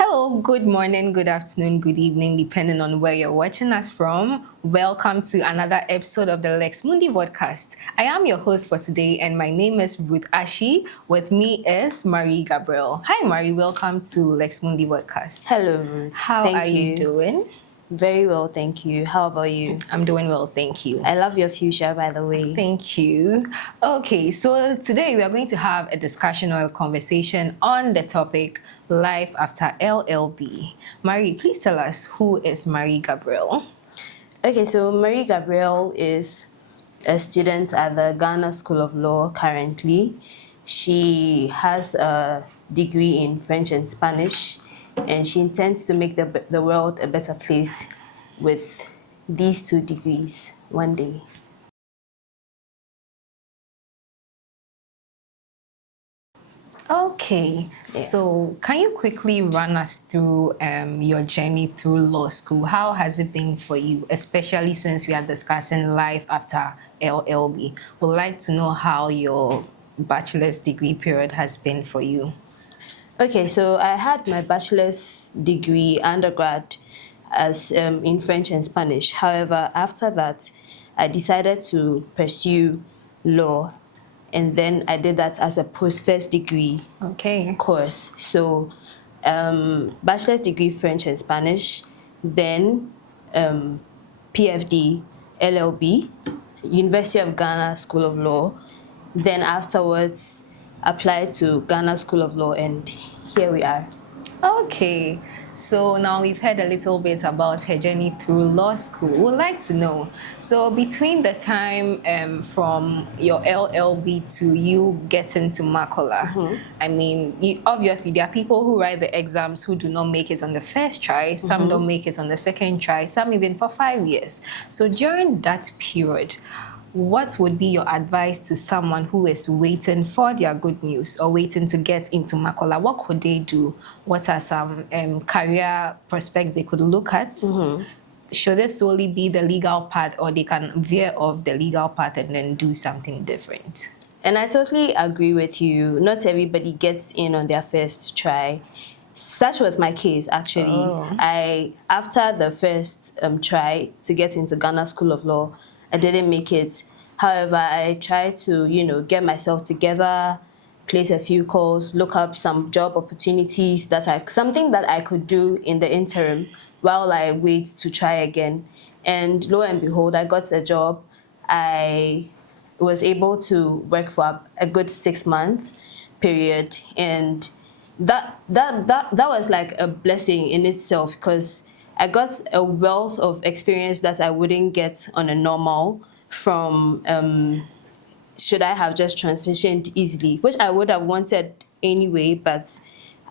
Hello, good morning, good afternoon, good evening, depending on where you're watching us from. Welcome to another episode of the Lex Mundi podcast. I am your host for today, and my name is Ruth Ashi. With me is Marie Gabriel. Hi, Marie. Welcome to Lex Mundi podcast. Hello, Ruth. How Thank are you doing? Very well, thank you. How about you? I'm doing well, thank you. I love your fuchsia, by the way. Thank you. Okay, so today we are going to have a discussion or a conversation on the topic life after LL.B. Marie, please tell us, who is Marie Gabriel? Okay, so Marie Gabriel is a student at the Ghana School of Law currently. She has a degree in French and Spanish, and she intends to make the world a better place with these two degrees one day. Okay, so can you quickly run us through your journey through law school? How has it been for you, especially since we are discussing life after LL.B? We'd like to know how your bachelor's degree period has been for you. Okay, so I had my bachelor's degree undergrad as in French and Spanish. However, after that, I decided to pursue law, and then I did that as a post-first degree course. So, bachelor's degree French and Spanish, then PFD LL.B, University of Ghana School of Law. Then afterwards, applied to Ghana School of Law, and here we are. Okay, so now we've heard a little bit about her journey through law school. We'd like to know, so between the time from your LL.B to you getting to Makola, I mean, obviously there are people who write the exams who do not make it on the first try, some don't make it on the second try, some even for 5 years. So during that period, what would be your advice to someone who is waiting for their good news or waiting to get into Makola? What could they do? What are some career prospects they could look at? Should it solely be the legal path, or they can veer off the legal path and then do something different? And I totally agree with you. Not everybody gets in on their first try. That was my case, actually. After the first try to get into Ghana School of Law, I didn't make it. However, I tried to, get myself together, place a few calls, look up some job opportunities something that I could do in the interim while I wait to try again. And lo and behold, I got a job. I was able to work for a good 6-month period, and that was like a blessing in itself, because I got a wealth of experience that I wouldn't get on a normal from should I have just transitioned easily, which I would have wanted anyway, but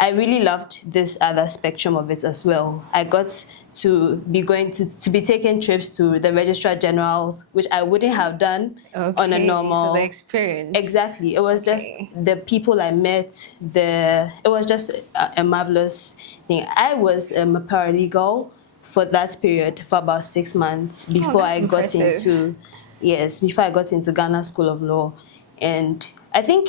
I really loved this other spectrum of it as well. I got to be going to be taking trips to the Registrar Generals, which I wouldn't have done on a normal. So the experience. Exactly. It was just the people I met. It was just a marvelous thing. I was a paralegal for that period for about 6 months before I got into Ghana School of Law. And I think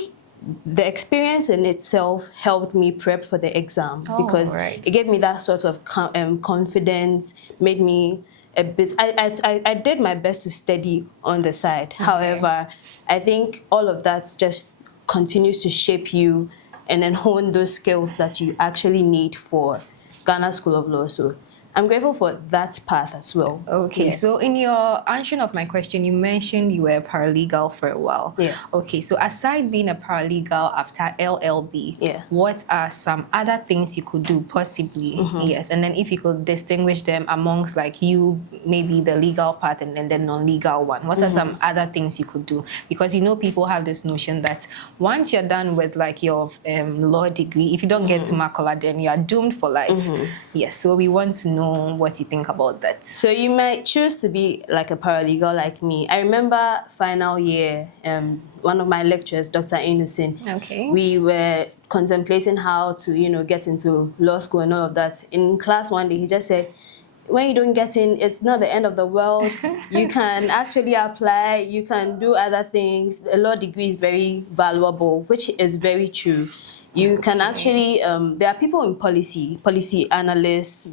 the experience in itself helped me prep for the exam, because it gave me that sort of confidence, made me a bit. I did my best to study on the side. However, I think all of that just continues to shape you and then hone those skills that you actually need for Ghana School of Law. So I'm grateful for that path as well. Okay, so in your answering of my question, you mentioned you were a paralegal for a while. Yeah. Okay, so aside being a paralegal after LL.B, what are some other things you could do possibly? Yes, and then if you could distinguish them amongst like you, maybe the legal part and then the non-legal one, what are some other things you could do? Because people have this notion that once you're done with like your law degree, if you don't get to Makola, then you are doomed for life. Yes, so we want to know what you think about that. So you might choose to be like a paralegal like me. I remember final year, one of my lecturers, Dr. Innocent, we were contemplating how to, get into law school and all of that. In class one day, he just said, when you don't get in, it's not the end of the world. You can actually apply, you can do other things. A law degree is very valuable, which is very true. You can actually, there are people in policy analysts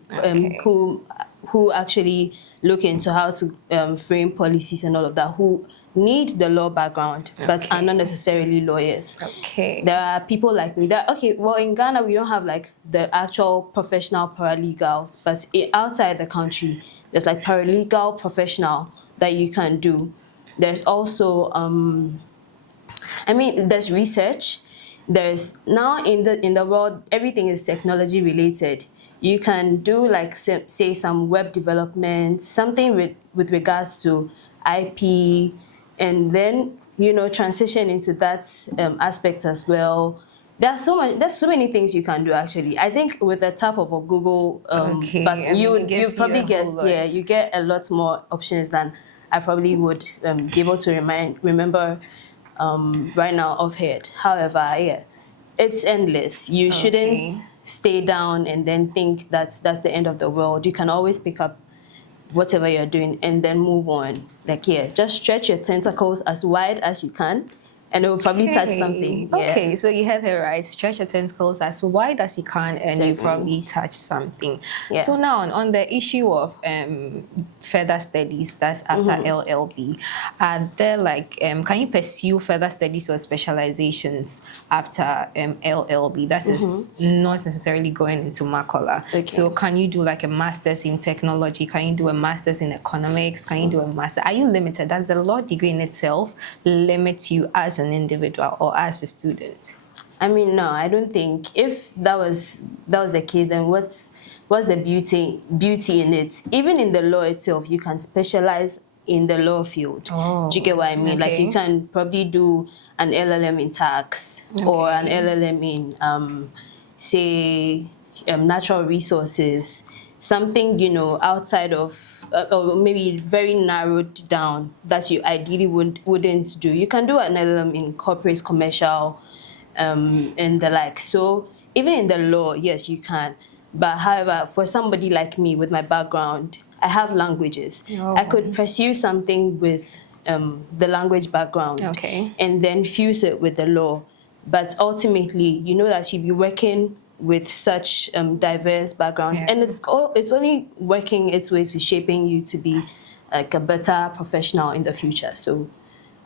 who actually look into how to frame policies and all of that, who need the law background, but are not necessarily lawyers. There are people like me that, well, in Ghana, we don't have like the actual professional paralegals, but outside the country, there's like paralegal professional that you can do. There's also, there's research. There's now in the world, everything is technology related. You can do like say some web development, something with regards to IP, and then transition into that aspect as well. There's so many things you can do actually. I think with the tap of a Google button, you probably get you get a lot more options than I probably would be able to remember right now offhand. However, it's endless. You shouldn't stay down and then think that's the end of the world. You can always pick up whatever you're doing and then move on. Like, just stretch your tentacles as wide as you can, and it will probably touch something. Okay, so you heard it right. Stretch your tentacles as wide as you can, and you probably touch something. So now, on the issue of further studies, that's after LL.B, are there like, can you pursue further studies or specializations after LL.B? That is not necessarily going into Makola. So can you do like a master's in technology? Can you do a master's in economics? Can you do a master? Are you limited? Does the law degree in itself limit you as an individual or as a student? No, I don't think. If that was the case, then what's the beauty in it? Even in the law itself, you can specialize in the law field. Do you get what I mean? Like, you can probably do an LLM in tax or an LLM in say natural resources, something outside of or maybe very narrowed down that you ideally wouldn't do. You can do an LLM in corporate, commercial, and the like. So even in the law, yes, you can. But however, for somebody like me with my background, I have languages. I could pursue something with the language background and then fuse it with the law. But ultimately, that you'll be working with such diverse backgrounds, and it's only working its way to shaping you to be like a better professional in the future. So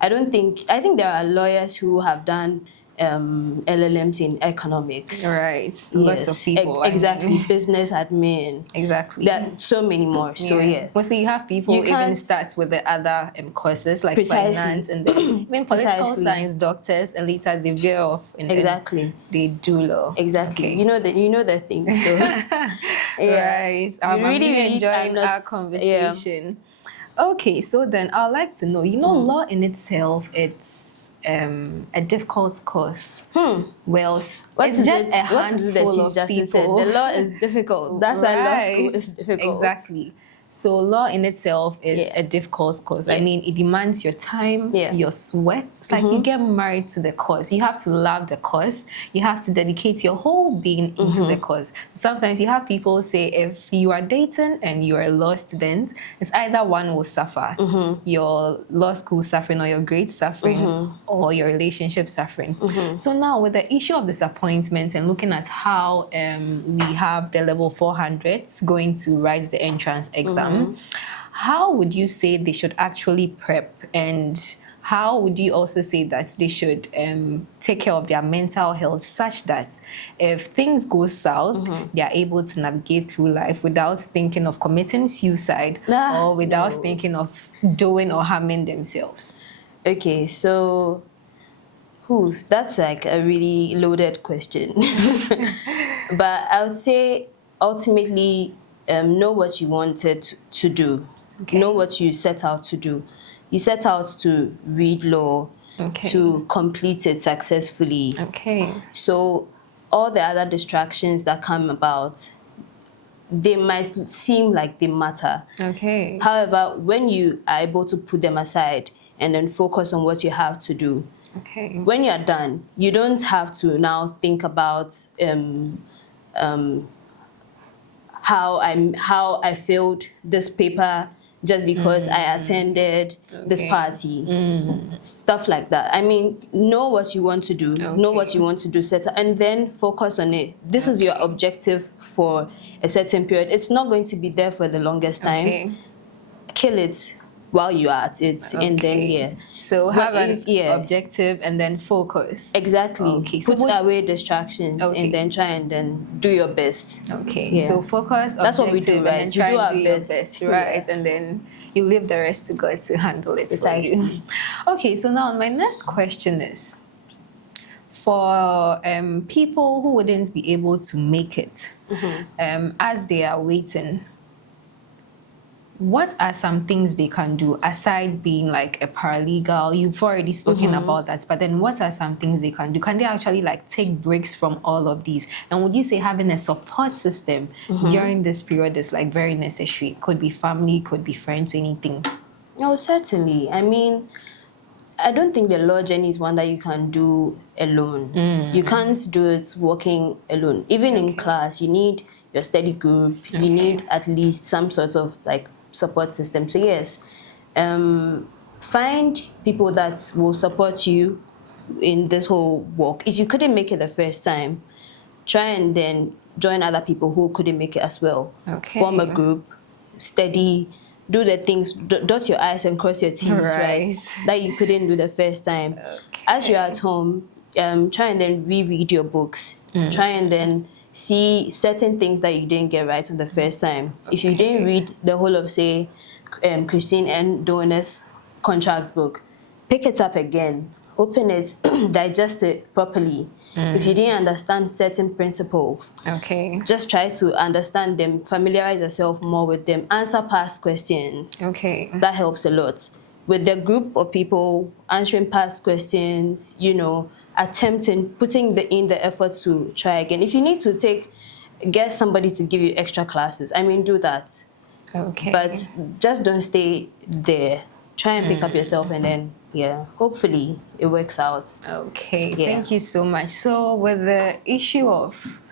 I think there are lawyers who have done LLMs in economics. Right. Lots of people. Exactly. Business admin. Exactly. There are so many more. So Mostly you have people who even start with the other courses like finance and then even political science doctors, and later they veer off and they do law. Exactly. You know the thing. So right. I'm really enjoying our conversation. Okay, so then I'd like to know, law in itself, it's a difficult course. Well, it's just a handful of people. The law is difficult. That's why law school is difficult. Exactly. So law in itself is a difficult course. It demands your time, your sweat. It's like you get married to the course. You have to love the course. You have to dedicate your whole being into the course. Sometimes you have people say if you are dating and you're a law student, it's either one will suffer. Your law school suffering, or your grades suffering, or your relationship suffering. So now with the issue of disappointment and looking at how we have the level 400s going to rise the entrance exam, how would you say they should actually prep, and how would you also say that they should take care of their mental health such that if things go south, they are able to navigate through life without thinking of committing suicide or without thinking of doing or harming themselves? Okay, so that's like a really loaded question. But I would say ultimately, know what you wanted to do. Know what you set out to do. You set out to read law, to complete it successfully. So all the other distractions that come about, they might seem like they matter. However, when you are able to put them aside and then focus on what you have to do, when you're done, you don't have to now think about how I failed this paper just because I attended this Okay. party, stuff like that. I mean, know what you want to do, know what you Okay. want to do, and then focus on it. This is your Okay. objective for a certain period. It's not going to be there for the longest time. Okay. Kill it while you are at it, and then Okay. So But have an if objective and then focus. exactly, Okay. So put what? away distractions and Okay. then try and then do your best. Okay. Yeah, So focus, that's what we do, objective, and then right? We try do and do our your best. best, right? And then you leave the rest to God to handle it for you. Precisely. Okay. So now my next question is for people who wouldn't be able to make it as they are waiting. What are some things they can do aside being like a paralegal? You've already spoken about that, but then what are some things they can do? Can they actually like take breaks from all of these? And would you say having a support system during this period is like very necessary? Could be family, could be friends, anything. Oh, certainly. I mean, I don't think the law journey is one that you can do alone. You can't do it working alone. Even in class, you need your study group. You need at least some sort of like support system. So yes, find people that will support you in this whole walk. If you couldn't make it the first time, try and then join other people who couldn't make it as well. Okay. Form a group, study, do the things, dot your I's and cross your T's, right? That you couldn't do the first time. As you're at home, try and then reread your books. Try and then see certain things that you didn't get right on the first time. If you didn't read the whole of, say, Christine N. Doerner's contract book, pick it up again, open it, digest it properly. If you didn't understand certain principles, just try to understand them, familiarize yourself more with them, answer past questions. That helps a lot. With the group of people, answering past questions, attempting, putting in the effort to try again. If you need to get somebody to give you extra classes, I mean, do that. But just don't stay there. Try and pick up yourself and then, hopefully it works out. Thank you so much. So with the issue of,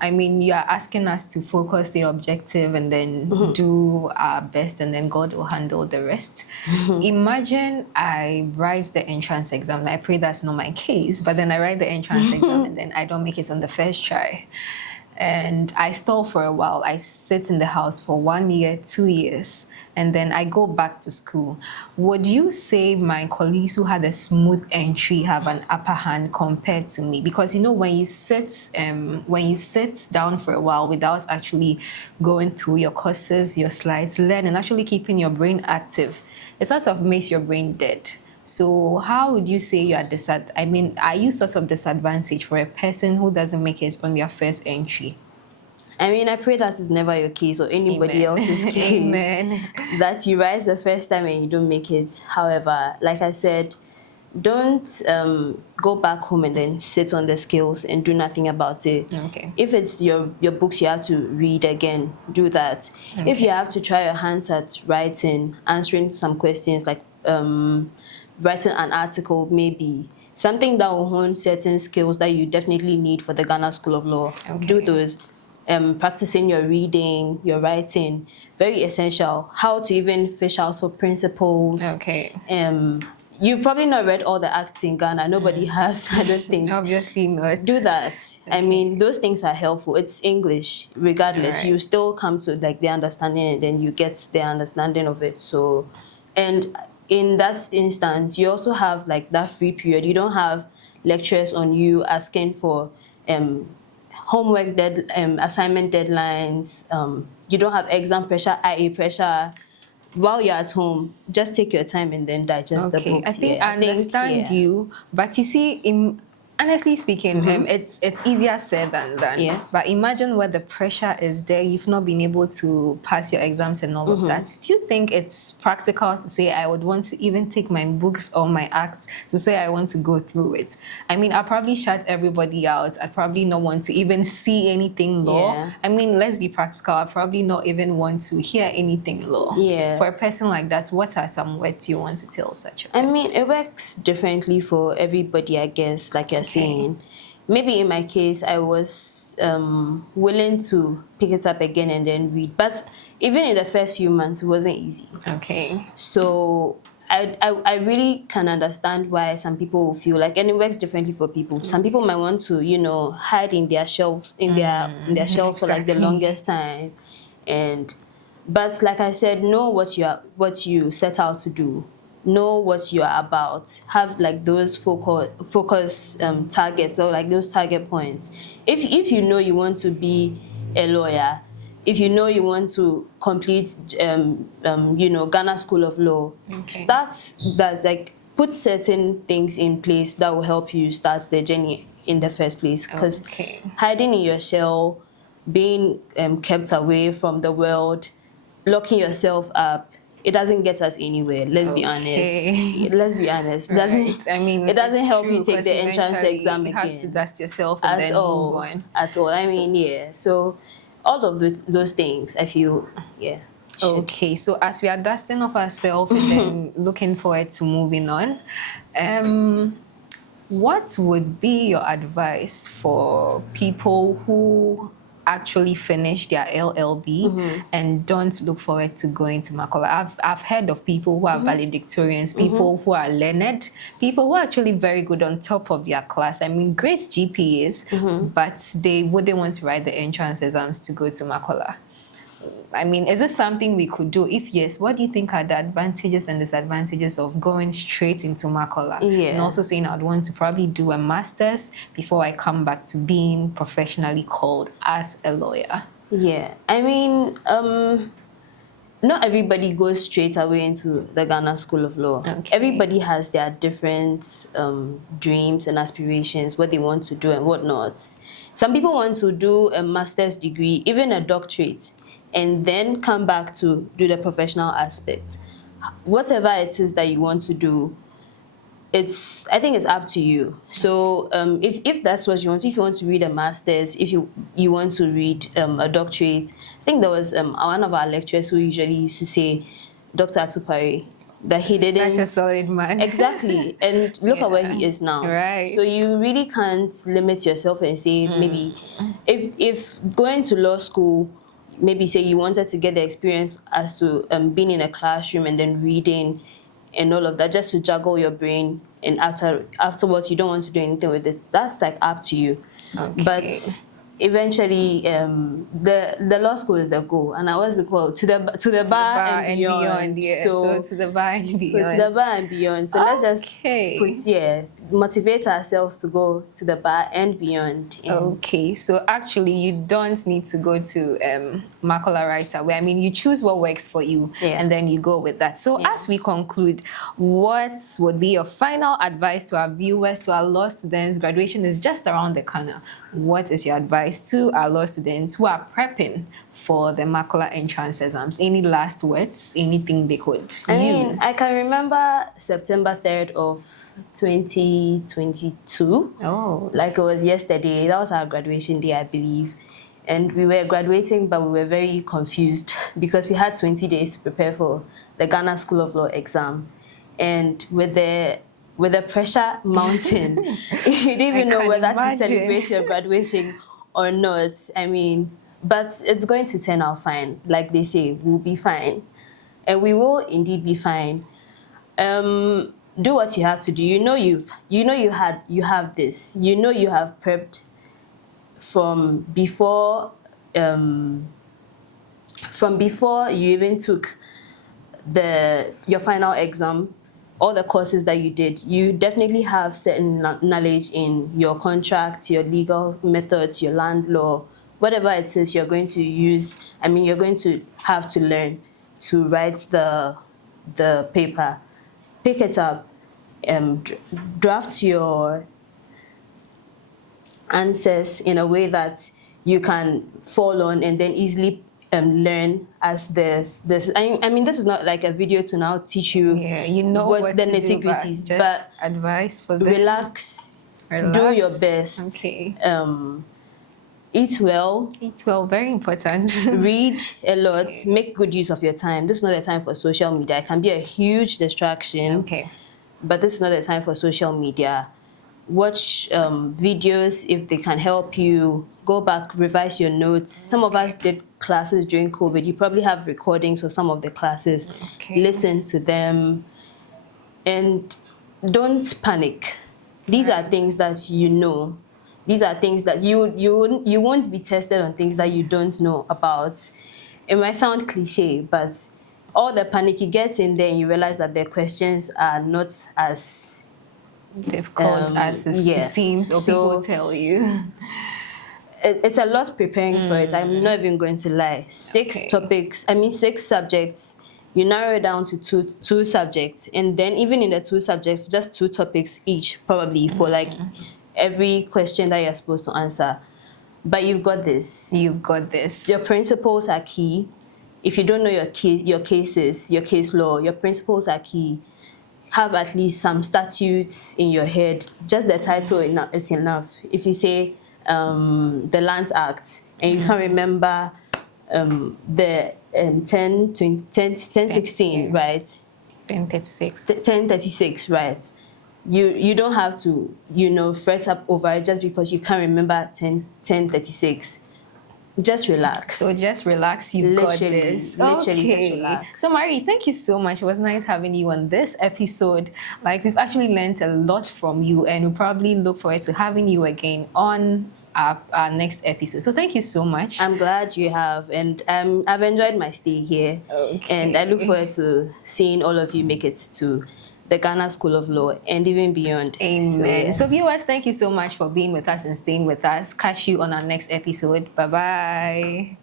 I mean, you are asking us to focus the objective and then do our best and then God will handle the rest. Imagine I write the entrance exam. I pray that's not my case, but then I write the entrance exam and then I don't make it on the first try. And I stall for a while. I sit in the house for 1 year, 2 years, and then I go back to school. Would you say my colleagues who had a smooth entry have an upper hand compared to me? Because when you sit down for a while without actually going through your courses, your slides, learning, actually keeping your brain active, it sort of makes your brain dead. So how would you say you are are you sort of disadvantaged for a person who doesn't make it on their first entry? I mean, I pray that is never your case or anybody else's case. That you rise the first time and you don't make it. However, like I said, don't go back home and then sit on the skills and do nothing about it. If it's your books you have to read again, do that. If you have to try your hands at writing, answering some questions like writing an article, maybe something that will hone certain skills that you definitely need for the Ghana School of Law. Do those. Practicing your reading, your writing, very essential. How to even fish out for principles. You probably not read all the acts in Ghana. Nobody has, I don't think. Obviously not. Do that. I mean, those things are helpful. It's English, regardless. You still come to like the understanding and then you get the understanding of it. So, and in that instance, you also have like that free period. You don't have lecturers on you asking for homework assignment deadlines. You don't have exam pressure, IA pressure. While you're at home, just take your time and then digest the books. I think I understand you, but you see, honestly speaking, it's easier said than done. But imagine where the pressure is there. You've not been able to pass your exams and all of that. Do you think it's practical to say I would want to even take my books or my acts to say I want to go through it? I mean, I'll probably shut everybody out. I'd probably not want to even see anything law. I mean, let's be practical. I'd probably not even want to hear anything law. For a person like that, what are some words you want to tell such a person? I mean, it works differently for everybody, I guess, like you're saying. maybe in my case, I was willing to pick it up again and then read. But even in the first few months, it wasn't easy. Okay. So I really can understand why some people will feel like, and it works differently for people. Some people might want to, you know, hide in their shelves, in their shelves for like the Exactly. longest time. But like I said, know what you set out to do. Know what you are about. Have like those focus targets, or like those target points. If you know you want to be a lawyer, if you know you want to complete you know, Ghana School of Law, start that, like put certain things in place that will help you start the journey in the first place. Because hiding in your shell, being kept away from the world, locking yourself up, it doesn't get us anywhere. Let's be honest. Let's be honest. Right. I mean, it doesn't help true, you take the entrance exam you again. have to dust yourself and then move on. At all. I mean, yeah. So all of those things, I feel, yeah. Okay, so as we are dusting off ourselves and then looking forward to moving on, what would be your advice for people who actually finish their LL.B. and don't look forward to going to Makola? I've heard of people who are valedictorians, people who are learned, people who are actually very good on top of their class. I mean, great GPAs, but they wouldn't want to write the entrance exams to go to Makola. I mean, is this something we could do? If yes, what do you think are the advantages and disadvantages of going straight into Makola? Yeah. And also saying I'd want to probably do a master's before I come back to being professionally called as a lawyer. Yeah. I mean, not everybody goes straight away into the Ghana School of Law. Everybody has their different dreams and aspirations, what they want to do and whatnot. Some people want to do a master's degree, even a doctorate, and then come back to do the professional aspect. Whatever it is that you want to do, I think it's up to you. So if that's what you want, if you want to read a master's, if you want to read a doctorate, I think there was one of our lecturers who usually used to say, Dr. Atupare, that he didn't. Such a solid man. Exactly. And look at where he is now. Right. So you really can't limit yourself and say, maybe if going to law school, maybe say you wanted to get the experience as to being in a classroom and then reading and all of that, just to juggle your brain, and afterwards you don't want to do anything with it, that's like up to you. But eventually the law school is the goal, and I was the goal to the bar and beyond. Yeah. So to the bar and beyond. So to the bar and beyond. So let's just motivate ourselves to go to the bar and beyond. Okay, so actually you don't need to go to Makola right away. I mean, you choose what works for you and then you go with that. So as we conclude, what would be your final advice to our viewers, to our law students? Graduation is just around the corner. What is your advice to our law students who are prepping for the Makola entrance exams? Any last words? Anything they could use? I mean, I can remember September 3rd of 2022. Oh. Like it was yesterday. That was our graduation day, I believe. And we were graduating, but we were very confused because we had 20 days to prepare for the Ghana School of Law exam. And with the pressure mounting, you didn't even know whether to celebrate your graduation or not. I mean, but it's going to turn out fine. Like they say, we'll be fine. And we will indeed be fine. Do what you have to do. You have this. You know you have prepped from before you even took your final exam. All the courses that you did, you definitely have certain knowledge in your contracts, your legal methods, your land law, whatever it is you're going to use. I mean, you're going to have to learn to write the paper. Pick it up, draft your answers in a way that you can fall on and then easily learn as this. I mean, this is not like a video to now teach you, what the nitty-gritties, but advice for them. Relax, do your best. Okay. Eat well. Eat well, very important. Read a lot. Make good use of your time. This is not a time for social media. It can be a huge distraction. Okay. But this is not a time for social media. watch videos if they can help you. Go back, revise your notes. Some of us did classes during COVID. You probably have recordings of some of the classes. Okay. Listen to them, and don't panic. These are things that you know. These are things that you won't be tested on things that you don't know about. It might sound cliche, but all the panic you get in there, and you realize that the questions are not as Difficult as it yes. seems, or people So tell you. it's a lot preparing for it. I'm not even going to lie. Okay. Six subjects. You narrow it down to two subjects, and then even in the two subjects, just two topics each, probably for like every question that you're supposed to answer. But you've got this. You've got this. Your principles are key. If you don't know your cases, your case law, your principles are key. Have at least some statutes in your head. Just the title is enough. If you say the Lands Act and you can't remember the 1016, right? 1036. 1036, right? You don't have to, fret up over it just because you can't remember 1036. Just relax. So just relax, you got this. Literally, Okay. just relax. So Marie, thank you so much. It was nice having you on this episode. Like, we've actually learned a lot from you, and we probably look forward to having you again on our next episode. So thank you so much. I'm glad you have, and I've enjoyed my stay here. Okay. And I look forward to seeing all of you make it to the Ghana School of Law and even beyond. Amen. So, So viewers, thank you so much for being with us and staying with us. Catch you on our next episode. Bye-bye.